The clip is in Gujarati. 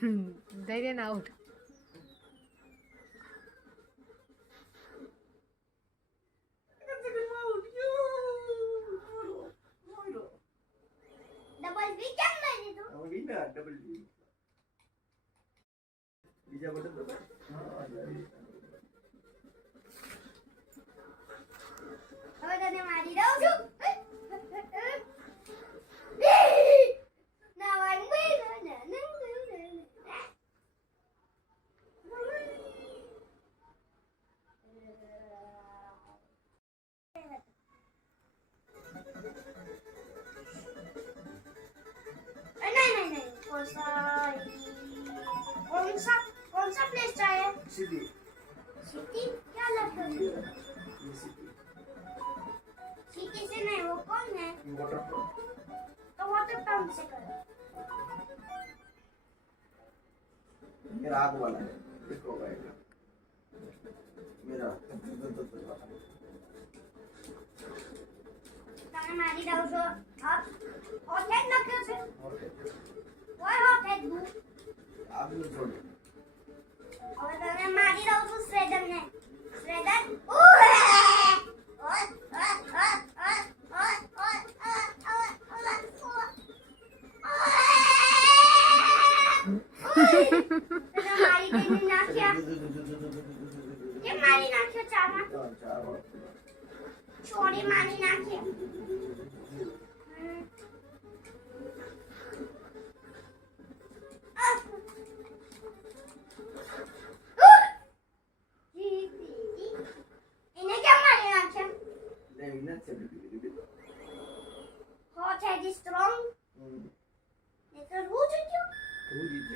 ધૈર્ય ના આઉટ. ડબલ બી કેમ લઈ લીધું? હવે વિનર ડબલ બી. બીજા બટન દબાવ. હા હવે તને મારી દઉં છું. ના વાન વી ના ના ના. नहीं कौन सा प्लेस चाहिए? સીધી सिटी क्या लगता है? ये સીધી सिटी से नहीं, वो कौन है? वॉटर तो वाटर पंप से करो. मेरा आग वाला है देखो भाई मेरा તમે મારી દઉં છો. હોટ હેડ નાખ્યો છે. ઓય હોટ હેડ દઉં. आग में छोड़ હવે તમે મારી દઉં છું શ્રેદન ને. શ્રેદન ઓય ઓય ઓય ઓય ઓય ઓય મારી દેની નાખ્યા. કેમ મારી નાખ્યો ચામાં? છોડી મારી નાખ્યો. એને કેમ મારી નાખ્યા? नहीं ना चल હોટ હેડ ઇઝ સ્ટ્રોંગ. એ તો હું જીત્યો. तू जीत